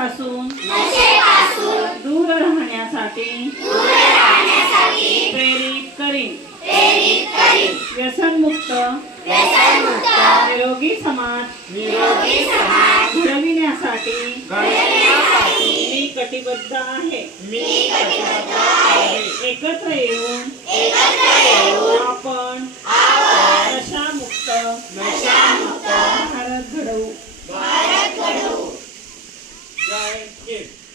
नशेपासून दूर राहण्यासाठी प्रेरित करीन. व्यसनमुक्त निरोगी समाज घडविण्यासाठी मी कटिबद्ध आहे. एकत्र thank you.